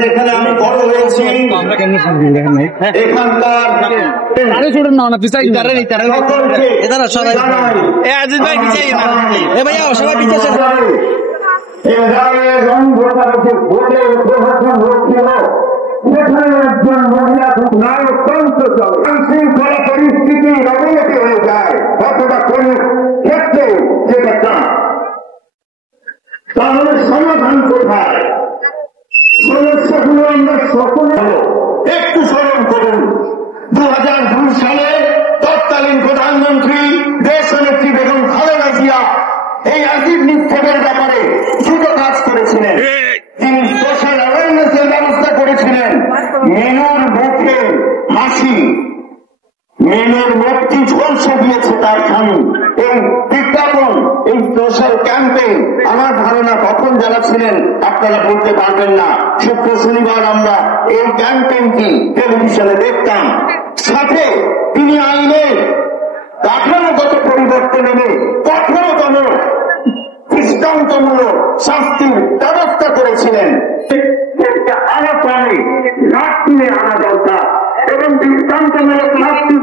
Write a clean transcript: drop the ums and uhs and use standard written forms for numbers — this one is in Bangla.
যেখানে আমি বড় হয়েছি যেখানে একজন মহিলা নায়কতন্ত্র চলে শৃঙ্খলা পরিস্থিতি অবনতি হয়ে যায় অথবা কোন ক্ষেত্রে যেটা চান, তাহলে সমাধান কোথায়? সমস্যাগুলো আমরা সকলে একটু স্মরণ করুন। 2002 সালে তৎকালীন প্রধানমন্ত্রী দেশনেত্রী বেগম খালেদা জিয়া এই অ্যাসিড নিক্ষেপের ব্যাপারে দ্রুত কাজ করেছিলেন। তিনি সোশ্যাল অ্যাওয়ারনেসের ব্যবস্থা করেছিলেন। মেনুর মুখে হাসি, মেনুর মুখটি ঝলসে দিয়েছে তার স্বামী। এই বিজ্ঞাপন, এই সোশ্যাল ক্যাম্পেইন আমার ধারণা তখন যারা ছিলেন আপনারা বলতে পারবেন না। শুক্র শনিবার আমরা এই ক্যাম্পেইনটি টেলিভিশনে দেখতাম। সাথে তিনি আইনের কাঠামোগত পরিবর্তন এনে কঠোরতম দৃষ্টান্তমূলক শাস্তির ব্যবস্থা করেছিলেন। আরো পরে রাষ্ট্রে আনা দরকার এবং দৃষ্টান্তমূলক শাস্তি